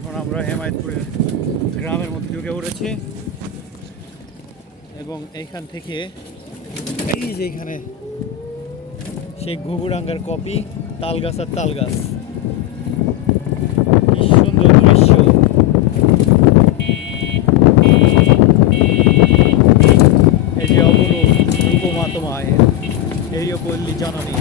এখন আমরা হেমায়তপুরের গ্রামের মধ্যে ঢুকে পড়েছি এবং এইখান থেকে এই যে এখানে সেই ঘুঘুডাঙ্গার কপি তালগাছ আর তালগাছ, কি সুন্দর দৃশ্য। এই যে অপরূপ রূপমা তোমায় এই পল্লী জননী।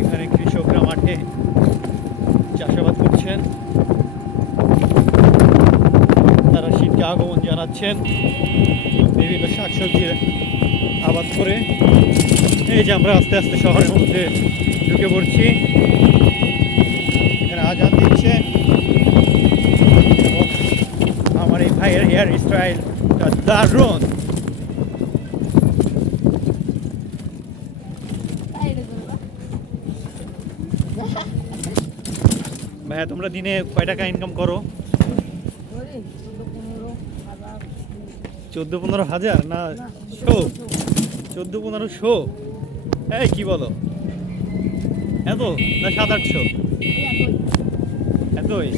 এখানে কৃষকরা মাঠে চাষাবাদ করছেন, তারা শীতকে আগমন জানাচ্ছেন বিভিন্ন শাকসবজির আবাদ করে। এই যে আমরা আস্তে আস্তে শহরের মধ্যে ঢুকে পড়ছি, এখানে আজান দিচ্ছে এবং আমার এই ভাইয়ের হেয়ার স্টাইলটা দারুণ। ভাইয়া তোমরা দিনে কয় টাকা ইনকাম করো? 14-15 হাজার না শো? 14-1500? এই কি বলো, এত না 700-800? এতই?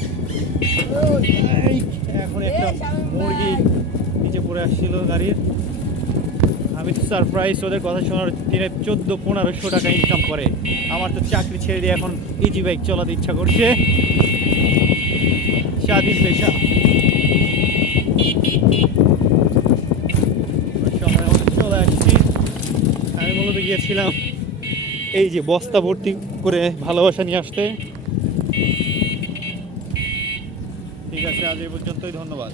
এখন একটা মুরগি নিচে পড়ে আসছিল গাড়ির। আমি তো সারপ্রাইজ, ওদের কথা শোনার দিনে 14-1500 টাকা ইনকাম করে। আমার তো চাকরি ছেড়ে দিয়ে এখন ইজি বাইক চালাতে ইচ্ছা করছে, স্বাধীন পেশা। সময় মতো চলে আসছি। আমি মূলত গিয়েছিলাম এই যে বস্তা ভর্তি করে ভালোবাসা নিয়ে আসতে। ঠিক আছে, আজ এই পর্যন্তই, ধন্যবাদ।